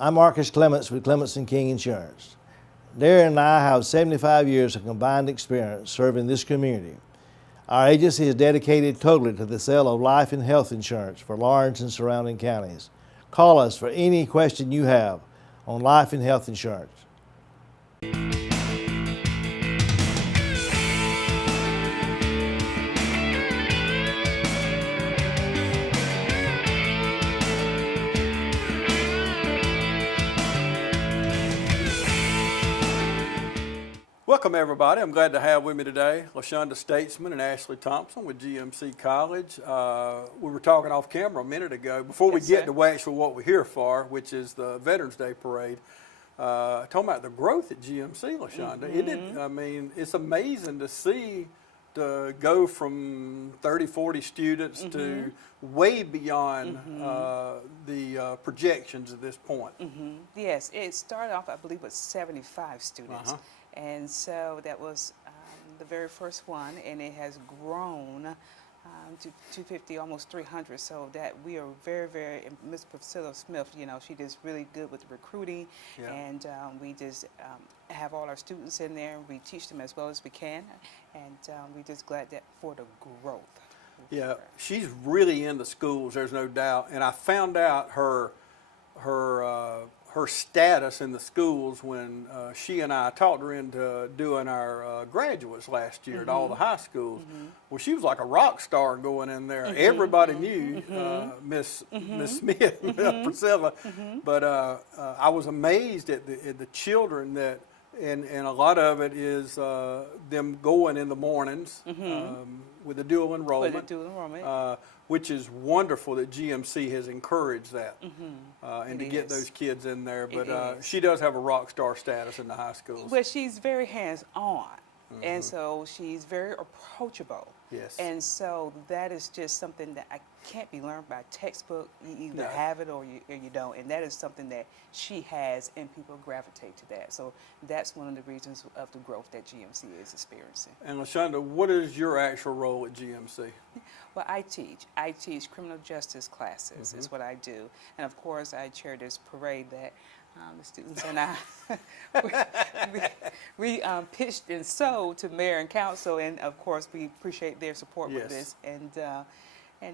I'm Marcus Clements with Clements & King Insurance. Darren and I have 75 years of combined experience serving this community. Our agency is dedicated totally to the sale of life and health insurance for Lawrence and surrounding counties. Call us for any question you have on life and health insurance. Welcome everybody. I'm glad to have with me today LaShonda Statesman and Ashley Thompson with GMC College. We were talking off camera a minute ago before we get to actually what we're here for, which is the Veterans Day Parade. Talking about the growth at GMC, LaShonda. I mean, it's amazing to see to go from 30, 40 students to way beyond the projections at this point. Yes, it started off, I believe, with 75 students. And so that was the very first one, and it has grown to 250, almost 300. So that we are very, very, Miss Priscilla Smith, you know, she does really good with recruiting, and we just have all our students in there. We teach them as well as we can, and we're just glad that for the growth. Yeah, she's really in the schools, there's no doubt. And I found out her status in the schools when she and I talked her into doing our graduates last year at all the high schools. Well, she was like a rock star going in there. Everybody knew Miss Smith, Priscilla. But I was amazed at the children that, and a lot of it is them going in the mornings with the dual enrollment. Which is wonderful that GMC has encouraged that and to get those kids in there. But she does have a rock star status in the high schools. Well, she's very hands-on, and so she's very approachable. Yes. And so that is just something that can't be learned by textbook. You either have it or you don't. And that is something that she has, and people gravitate to that. So that's one of the reasons of the growth that GMC is experiencing. And LaShonda, what is your actual role at GMC? Well, I teach criminal justice classes is what I do. And of course, I chair this parade that the students and I, we pitched and sold to mayor and council, and of course we appreciate their support with this, and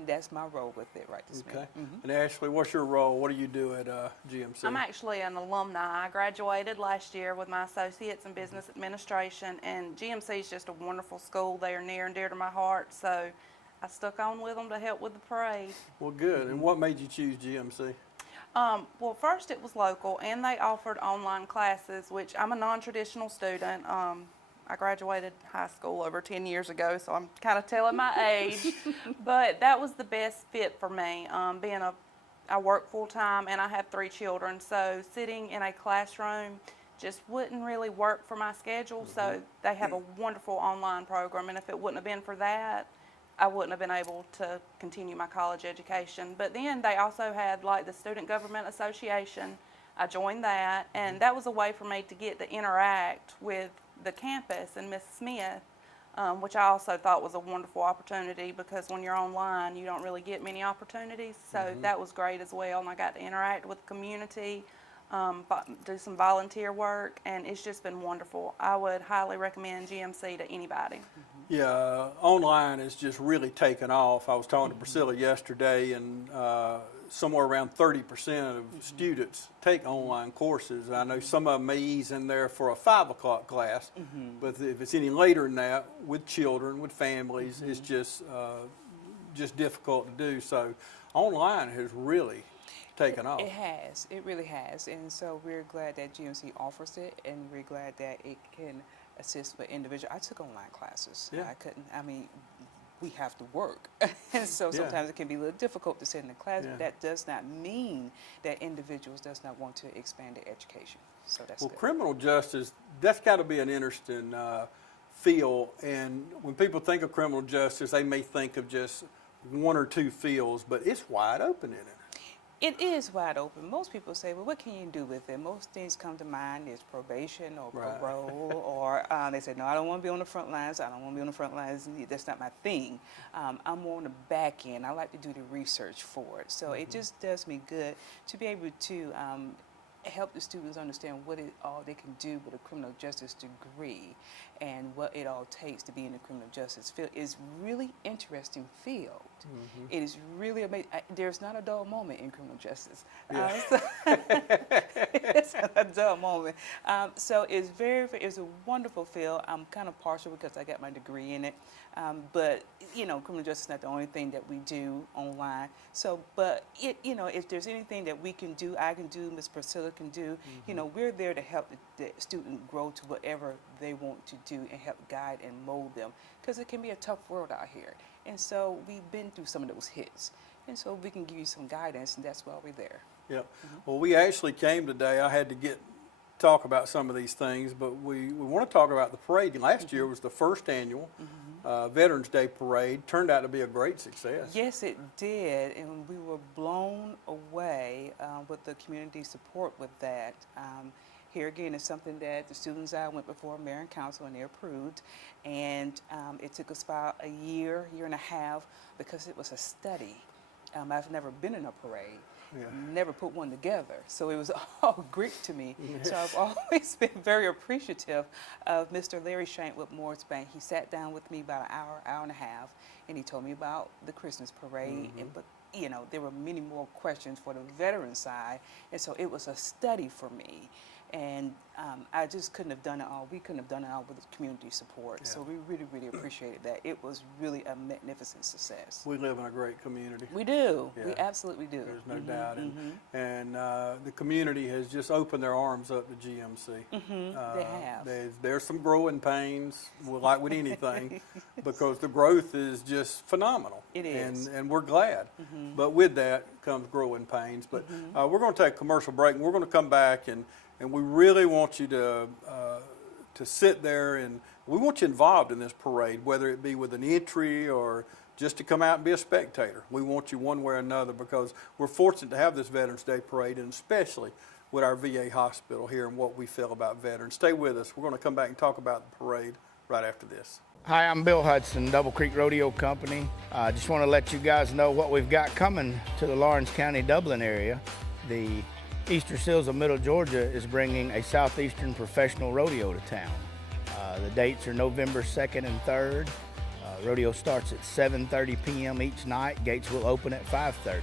that's my role with it right this minute. And Ashley, what's your role? What do you do at GMC? I'm actually an alumni. I graduated last year with my associates in business administration, and GMC is just a wonderful school. They are near and dear to my heart, so I stuck on with them to help with the parade. Well, good. And what made you choose GMC? Well, first it was local, and they offered online classes, which I'm a non-traditional student. I graduated high school over 10 years ago, so I'm kind of telling my age. But that was the best fit for me, I work full-time, and I have 3 children, so sitting in a classroom just wouldn't really work for my schedule. So they have a wonderful online program, and if it wouldn't have been for that, I wouldn't have been able to continue my college education. But then they also had like the Student Government Association. I joined that, and that was a way for me to get to interact with the campus and Miss Smith, which I also thought was a wonderful opportunity, because when you're online, you don't really get many opportunities. So that was great as well, and I got to interact with the community, do some volunteer work, and it's just been wonderful. I would highly recommend GMC to anybody. Yeah, online is just really taken off. I was talking to Priscilla yesterday, and somewhere around 30% of students take online courses. I know some of them may ease in there for a 5 o'clock class, but if it's any later than that, with children, with families, it's just difficult to do. So online has really taken off. It has. It really has. And so we're glad that GMC offers it, and we're glad that it can assist with individual. I took online classes. I mean, we have to work. And so sometimes it can be a little difficult to sit in the class, but that does not mean that individuals does not want to expand their education. So that's good. Criminal justice, that's got to be an interesting field. And when people think of criminal justice, they may think of just 1 or 2 fields, but it's wide open in it. It is wide open. Most people say, well, what can you do with it? Most things come to mind is probation or parole, or they say, no, I don't want to be on the front lines. I don't want to be on the front lines. That's not my thing. I'm more on the back end. I like to do the research for it. So it just does me good to be able to help the students understand what it all they can do with a criminal justice degree and what it all takes to be in the criminal justice field. It's really interesting field. It is really amazing. There's not a dull moment in criminal justice. It's not a dull moment. So it's it's a wonderful field. I'm kind of partial because I got my degree in it. But, you know, criminal justice is not the only thing that we do online. So, but, you know, if there's anything that we can do, I can do, Ms. Priscilla can do, you know, we're there to help the student grow to whatever they want to do and help guide and mold them. Because it can be a tough world out here. And so we've been through some of those hits. And so we can give you some guidance, and that's why we're there. Yep. Well, we actually came today. I had to talk about some of these things, but we want to talk about the parade. Last year was the first annual Veterans Day Parade. Turned out to be a great success. Yes, it did, and we were blown away with the community support with that. Here again is something that the students I went before mayor and council and they approved, and it took us about a year and a half because it was a study. I've never been in a parade. Yeah. Never put one together, so it was all Greek to me. So I've always been very appreciative of Mr. Larry Shank with Morris Bank. He sat down with me about an hour and a half, and he told me about the Christmas parade. But you know, there were many more questions for the veteran side, and so it was a study for me. And I just couldn't have done it all. We couldn't have done it all with community support. Yeah. So we really, really appreciated that. It was really a magnificent success. We live in a great community. We do. Yeah. We absolutely do. There's no doubt. And the community has just opened their arms up to GMC. They have. There's some growing pains, like with anything, because the growth is just phenomenal. It is. And we're glad. But with that comes growing pains. But we're going to take a commercial break, and we're going to come back, and we really want you to sit there, and we want you involved in this parade, whether it be with an entry or just to come out and be a spectator. We want you one way or another because we're fortunate to have this Veterans Day Parade, and especially with our VA hospital here and what we feel about veterans. Stay with us. We're going to come back and talk about the parade right after this. Hi, I'm Bill Hudson, Double Creek Rodeo Company. I just want to let you guys know what we've got coming to the Lawrence County, Dublin area. The Easter Seals of Middle Georgia is bringing a Southeastern professional rodeo to town. The dates are November 2nd and 3rd. Rodeo starts at 7:30 p.m. each night. Gates will open at 5:30.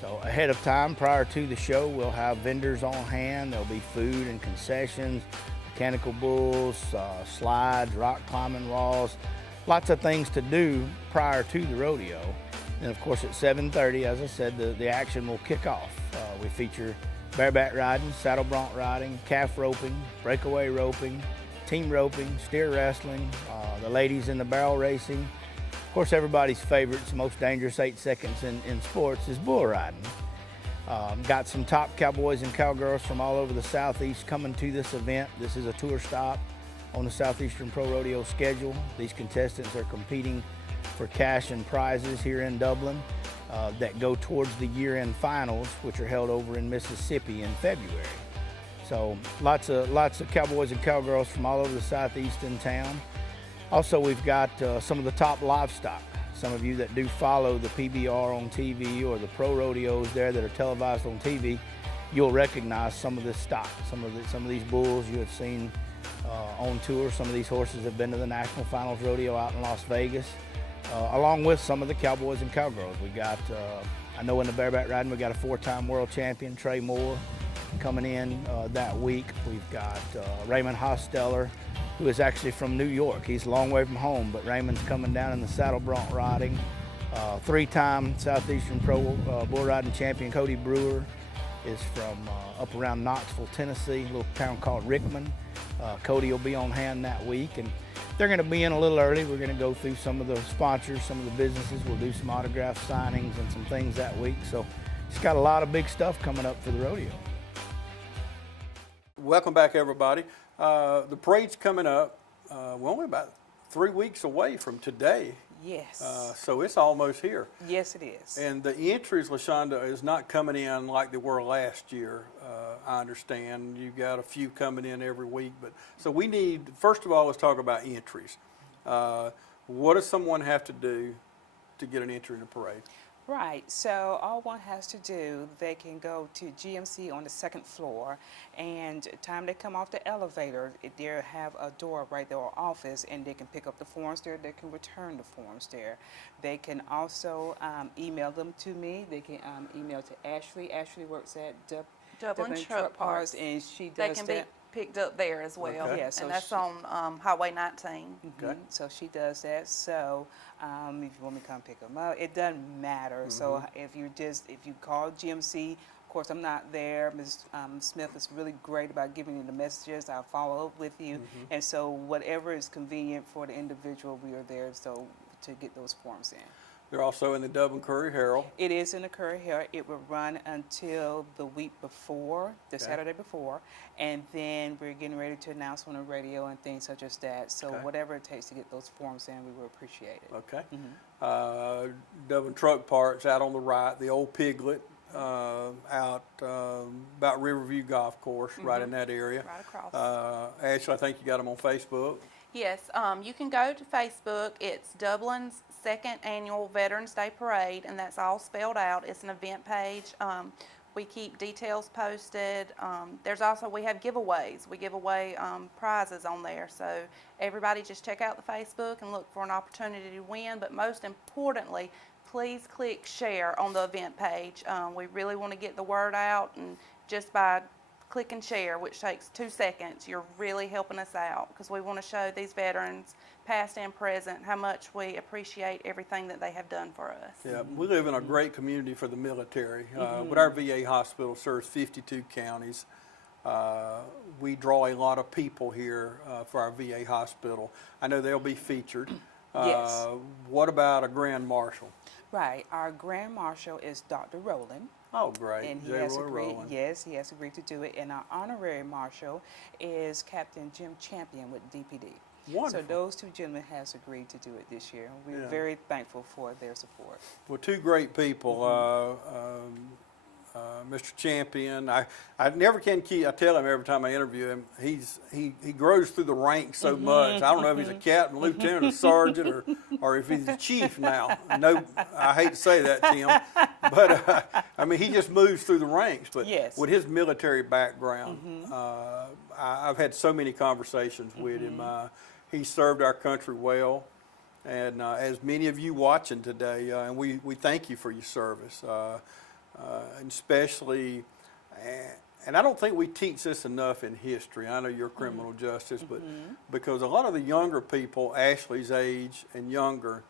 So ahead of time, prior to the show, we'll have vendors on hand. There'll be food and concessions, mechanical bulls, slides, rock climbing walls, lots of things to do prior to the rodeo. And of course at 7:30, as I said, the action will kick off. We feature bareback riding, saddle bronc riding, calf roping, breakaway roping, team roping, steer wrestling, the ladies in the barrel racing. Of course, everybody's favorites, most dangerous 8 seconds in sports is bull riding. Got some top cowboys and cowgirls from all over the Southeast coming to this event. This is a tour stop on the Southeastern Pro Rodeo schedule. These contestants are competing for cash and prizes here in Dublin that go towards the year-end finals, which are held over in Mississippi in February. So lots of cowboys and cowgirls from all over the Southeast in town. Also, we've got some of the top livestock. Some of you that do follow the PBR on TV or the pro rodeos there that are televised on TV, you'll recognize some of this stock. Some of these bulls you have seen on tour. Some of these horses have been to the National Finals Rodeo out in Las Vegas, along with some of the cowboys and cowgirls. We got, I know in the bareback riding, we got a 4-time world champion, Trey Moore, coming in that week. We've got Raymond Hosteller, who is actually from New York. He's a long way from home, but Raymond's coming down in the saddle bronc riding. 3-time Southeastern Pro bull riding champion Cody Brewer is from up around Knoxville, Tennessee, a little town called Rickman. Cody will be on hand that week, and they're going to be in a little early. We're going to go through some of the sponsors, some of the businesses. We'll do some autograph signings and some things that week. So it's got a lot of big stuff coming up for the rodeo. Welcome back, everybody. The parade's coming up. We're only about 3 weeks away from today. Yes. So it's almost here. Yes, it is. And the entries, LaShonda, is not coming in like they were last year. I understand you've got a few coming in every week, but so we need, first of all, let's talk about entries. What does someone have to do to get an entry in the parade? Right, so all one has to do, they can go to GMC on the second floor, and time they come off the elevator, they have a door right there, or office, and they can pick up the forms there, they can return the forms there. They can also email them to me. They can email to Ashley. Ashley works at Dublin Truck Parts, and she does they can that. be picked up there as well. Okay. Yeah, so and that's she- on Highway 19. Okay. So she does that. So if you want me to come pick them up, it doesn't matter. So if you call GMC, of course I'm not there. Ms. Smith is really great about giving you the messages. I'll follow up with you, and so whatever is convenient for the individual, we are there. So to get those forms in. They're also in the Dublin Courier Herald. It is in the Courier Herald. It will run until the week before, the Saturday before, and then we're getting ready to announce on the radio and things such as that. So Okay. whatever it takes to get those forms in, we will appreciate it. Okay. Dublin Truck Parts out on the right, the old Piglet out about Riverview Golf Course, right in that area. Right across. Ashley, I think you got them on Facebook. Yes, you can go to Facebook. It's Dublin's second annual Veterans Day Parade, and that's all spelled out. It's an event page. We keep details posted. We have giveaways. We give away prizes on there. So everybody just check out the Facebook and look for an opportunity to win. But most importantly, please click share on the event page. We really want to get the word out, and just by click and share, which takes 2 seconds, you're really helping us out, because we want to show these veterans, past and present, how much we appreciate everything that they have done for us. Yeah, we live in a great community for the military. But our VA hospital serves 52 counties. We draw a lot of people here for our VA hospital. I know they'll be featured. Yes. What about a Grand Marshal? Right. Our Grand Marshal is Dr. Rowland. Oh, great. And he J. has Roy agreed. Rowland. Yes, he has agreed to do it. And our honorary marshal is Captain Jim Champion with DPD. Wonderful. So those two gentlemen has agreed to do it this year. We're Yeah. very thankful for their support. Well, two great people. Mr. Champion, I never can keep. I tell him every time I interview him, he grows through the ranks so much. I don't know if he's a captain, lieutenant, or sergeant, or if he's a chief now. No, I hate to say that, Tim, but I mean he just moves through the ranks. But Yes. with his military background, I've had so many conversations with him. He served our country well. And as many of you watching today, and we thank you for your service. And especially, and I don't think we teach this enough in history. I know you're criminal justice, but because a lot of the younger people, Ashley's age and younger,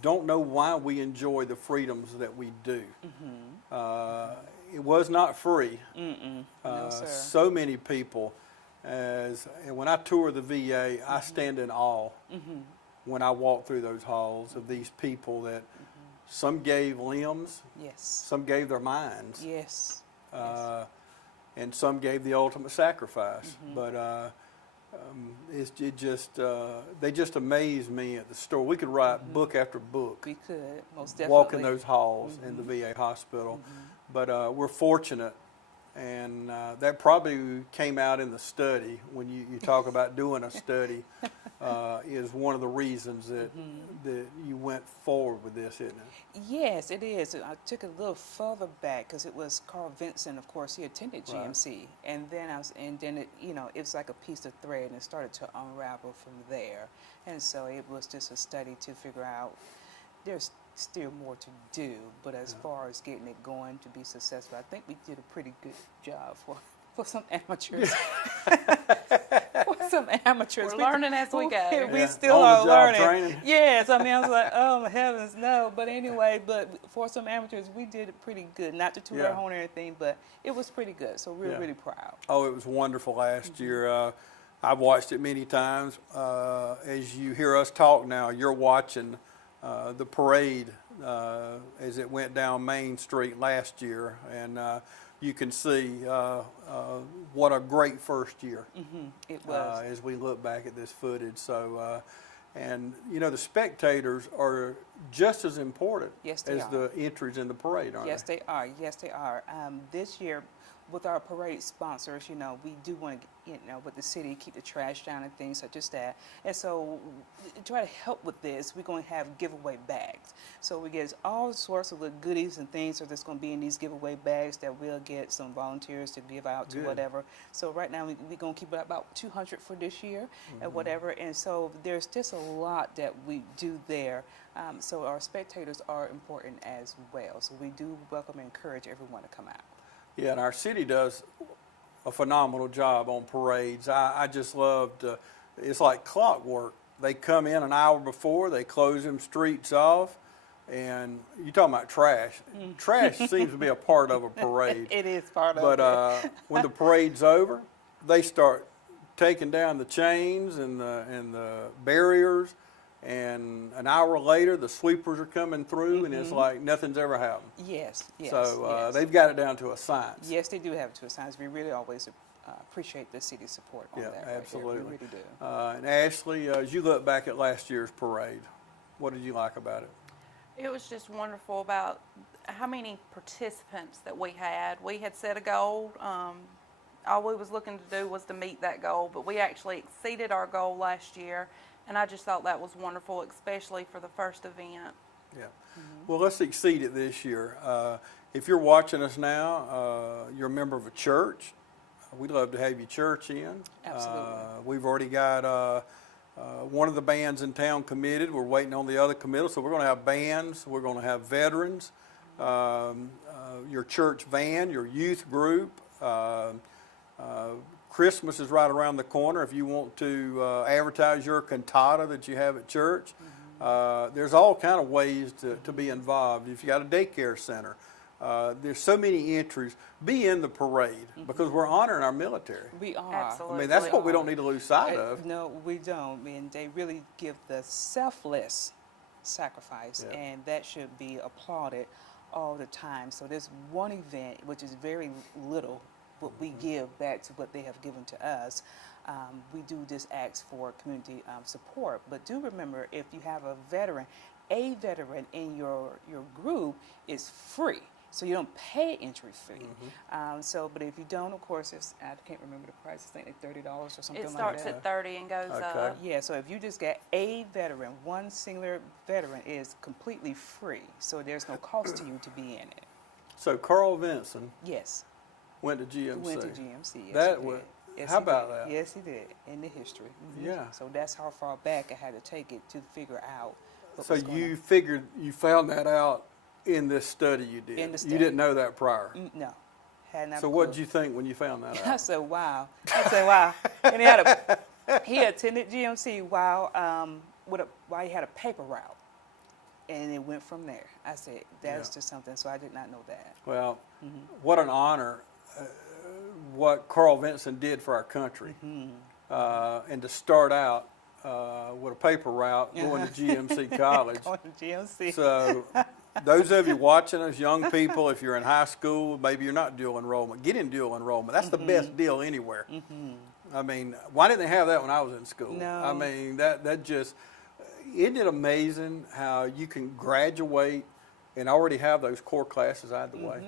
don't know why we enjoy the freedoms that we do. It was not free. No, sir. So many people, and when I tour the VA, I stand in awe when I walk through those halls of these people that some gave limbs, Yes. some gave their minds, Yes. and some gave the ultimate sacrifice. But they just amaze me at the store. We could write book after book, We could, most definitely. walking those halls in the VA hospital. But we're fortunate, and that probably came out in the study when you talk about doing a study. Is one of the reasons that you went forward with this, isn't it? Yes, it is. I took it a little further back because it was Carl Vinson. Of course, he attended GMC, and then it was like a piece of thread, and it started to unravel from there. And so it was just a study to figure out there's still more to do, but as far as getting it going to be successful, I think we did a pretty good job for some amateurs. For some amateurs. We're learning as we go. We Yeah. still On the are job learning. training. Yes, I mean, I was like, oh my heavens, no. But anyway, for some amateurs, we did it pretty good. Not to toot our horn or anything, but it was pretty good. So we're really proud. Oh, it was wonderful last year. I've watched it many times. As you hear us talk now, you're watching the parade as it went down Main Street last year, and you can see what a great first year It was. as we look back at this footage. So, and the spectators are just as important Yes, they as are. the entries in the parade, aren't Yes, they? they are. Yes, they are. This year, with our parade sponsors, you know, we do want to, you know, with the city, keep the trash down and things such as that. And so to try to help with this, we're going to have giveaway bags. So we get all sorts of the goodies and things that's going to be in these giveaway bags that we'll get some volunteers to give out to. Good. Whatever. So right now we're going to keep it about 200 for this year and whatever. And so there's just a lot that we do there. So our spectators are important as well. So we do welcome and encourage everyone to come out. Yeah, and our city does a phenomenal job on parades. I just loved, it's like clockwork. They come in an hour before, they close them streets off, and you're talking about trash. Trash seems to be a part of a parade. It is part of But it. when the parade's over, they start taking down the chains and the barriers, and an hour later, the sweepers are coming through, and it's like nothing's ever happened. Yes, yes. So yes. they've got it down to a science. Yes, they do have it to a science. We really always appreciate the city's support on Yeah, that. Right absolutely. there. We really do. And Ashley, as you look back at last year's parade, what did you like about it? It was just wonderful about how many participants that we had. We had set a goal. All we was looking to do was to meet that goal, but we actually exceeded our goal last year, and I just thought that was wonderful, especially for the first event. Yeah. Well, let's exceed it this year. If you're watching us now, you're a member of a church. We'd love to have you church in. Absolutely. We've already got one of the bands in town committed. We're waiting on the other committal. So we're going to have bands. We're going to have veterans, your church van, your youth group. Christmas is right around the corner. If you want to advertise your cantata that you have at church, there's all kind of ways to be involved. If you got a daycare center, there's so many entries. Be in the parade because we're honoring our military. We are. Absolutely. I mean, that's what we don't need to lose sight of. No, we don't. I mean, they really give the selfless sacrifice, Yeah. and that should be applauded all the time. So there's one event, which is very little, what we give back to what they have given to us. We do just ask for community support, but do remember, if you have a veteran in your group is free. So you don't pay entry fee. But if you don't, of course, I can't remember the price. I think like $30 or something It like starts that. at 30 and goes Okay. up. Yeah, so if you just get a veteran, one singular veteran is completely free. So there's no cost to you to be in it. So Carl Vinson Yes, went to GMC. he went to GMC. Yes, That he was- did. Yes, how he about did. that? Yes, he did, in the history. Yeah. So that's how far back I had to take it to figure out what So was going you found that out in this study you did. In the You study. didn't know that prior. on. No, had not So a what clue. did you think when you found that I out? said, wow. And he attended GMC while he had a paper route. And it went from there. I said, that's Yeah. just something. So I did not know that. Well, what an honor what Carl Vinson did for our country. And to start out with a paper route going to GMC College. Going to GMC. So those of you watching us, young people, if you're in high school, maybe you're not dual enrollment, get in dual enrollment. That's the best deal anywhere. I mean, why didn't they have that when I was in school? No. I mean, that just, isn't it amazing how you can graduate and already have those core classes out of the way?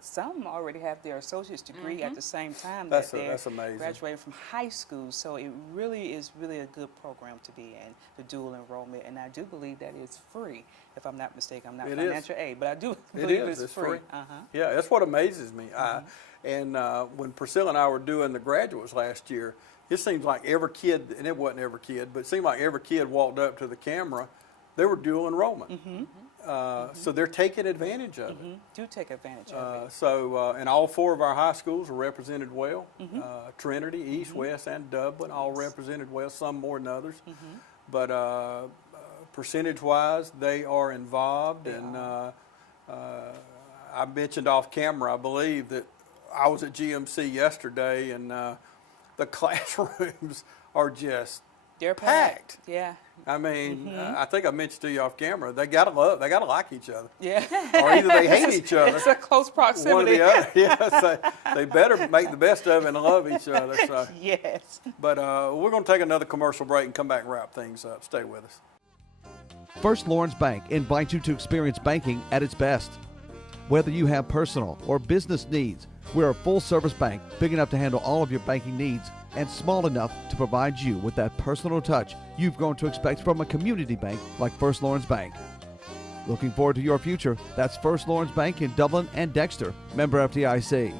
Some already have their associate's degree at the same time That's that they're that's amazing. graduating from high school. So it really is a good program to be in, the dual enrollment. And I do believe that it's free, if I'm not mistaken. I'm not It is. financial aid, but I do It believe is. it's free. Yeah, that's what amazes me. And when Priscilla and I were doing the graduates last year, it seems like every kid, and it wasn't every kid, but it seemed like every kid walked up to the camera, they were dual enrollment. So they're taking advantage of it. Do take advantage of it. And all four of our high schools are represented well. Trinity, East, West, and Dublin all represented well, some more than others. But percentage-wise, they are involved. I mentioned off camera, I believe, that I was at GMC yesterday, and the classrooms are just They're packed. Yeah. I mean, I think I mentioned to you off camera, they gotta like each other. Yeah. Or either they hate each other. It's a close One or proximity. the other. Yes, they better make the best of it and love each other. So. Yes. But we're going to take another commercial break and come back and wrap things up. Stay with us. First Lawrence Bank invites you to experience banking at its best. Whether you have personal or business needs, We're a full-service bank, big enough to handle all of your banking needs and small enough to provide you with that personal touch you've grown to expect from a community bank like First Lawrence Bank. Looking forward to your future? That's First Lawrence Bank in Dublin and Dexter, member FDIC.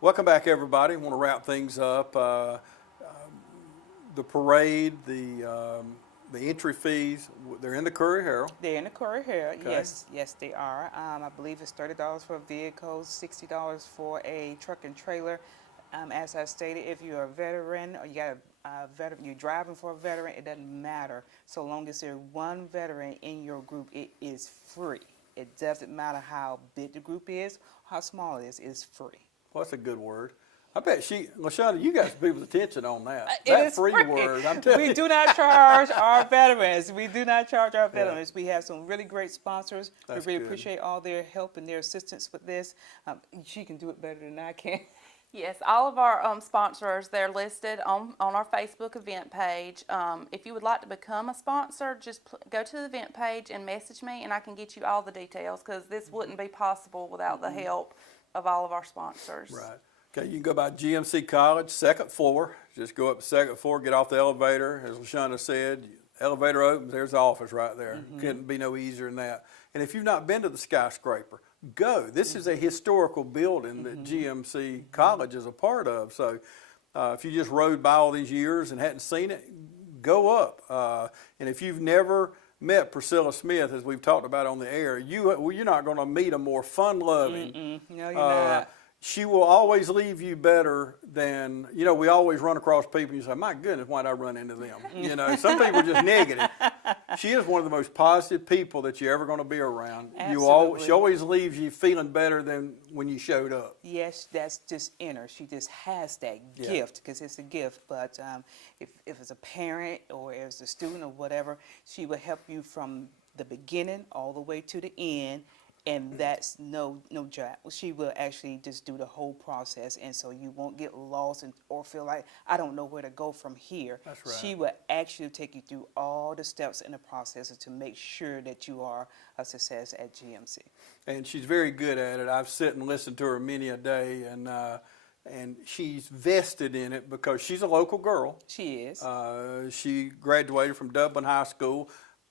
Welcome back, everybody. I want to wrap things up. The parade, the entry fees, they're in the Courier Herald. They're in the Courier Herald. Okay. Yes, they are. I believe it's $30 for a vehicle, $60 for a truck and trailer. As I stated, if you're a veteran or you got a veteran, you're driving for a veteran, it doesn't matter. So long as there's one veteran in your group, it is free. It doesn't matter how big the group is, how small it is, it's free. Well, that's a good word. I bet LaShonda, you got some people's attention on that. It That is free free. word, I'm telling you. We do not charge our veterans. We do not charge our veterans. We have some really great sponsors. That's we really good. appreciate all their help and their assistance with this. She can do it better than I can. Yes, all of our sponsors, they're listed on our Facebook event page. If you would like to become a sponsor, just go to the event page and message me, and I can get you all the details, because this wouldn't be possible without the help of all of our sponsors. Right. Okay, you can go by GMC College, second floor. Just go up the second floor, get off the elevator. As LaShonda said, elevator opens, there's the office right there. Couldn't be no easier than that. And if you've not been to the skyscraper, go. This is a historical building that GMC College is a part of. So if you just rode by all these years and hadn't seen it, go up. And if you've never met Priscilla Smith, as we've talked about on the air, you're not going to meet a more fun-loving. No, you're not. She will always leave you better than, we always run across people and you say, my goodness, why'd I run into them? Some people are just negative. She is one of the most positive people that you're ever going to be around. Absolutely. She always leaves you feeling better than when you showed up. Yes, that's just in her. She just has that gift, because it's a gift. But if it's a parent or as a student or whatever, she will help you from the beginning all the way to the end. And that's no job. She will actually just do the whole process, and so you won't get lost or feel like, I don't know where to go from here. That's right. She will actually take you through all the steps in the process to make sure that you are a success at GMC. And she's very good at it. I've sit and listened to her many a day, and she's vested in it because she's a local girl. She is. She graduated from Dublin High School.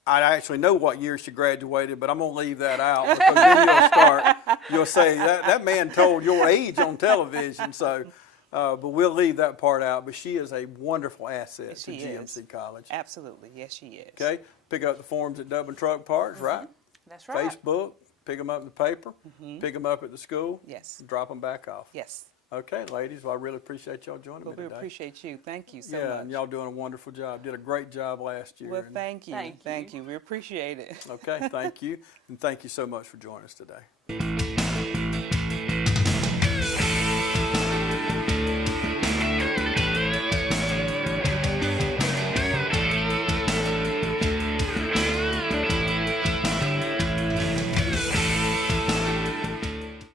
I actually know what year she graduated, but I'm going to leave that out, because then you'll say, that man told your age on television. So, but we'll leave that part out. But she is a wonderful asset to GMC College. Absolutely. Yes, she is. Okay. Pick up the forms at Dublin Truck Parks, right? That's right. Facebook. Pick them up in the paper. Pick them up at the school. Yes. Drop them back off. Yes. Okay, ladies, well, I really appreciate y'all joining me We today. appreciate you. Thank you so Yeah, much. and y'all doing a wonderful job. Did a great job last year. Well, thank you. Thank you. We appreciate it. Okay, thank you. And thank you so much for joining us today.